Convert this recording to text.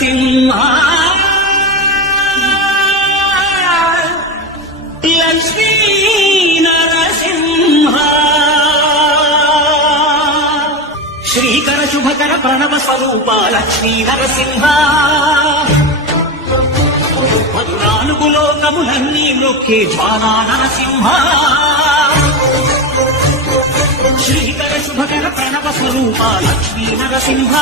Narasimha Lakshmi Narasimha Srikara శుభకర Pranav Swaroopa Lakshmi Narasimha 14 లోకములన్నీ నొక్కే Jwala Narasimha Srikara శుభకర Pranav Swaroopa Lakshmi Narasimha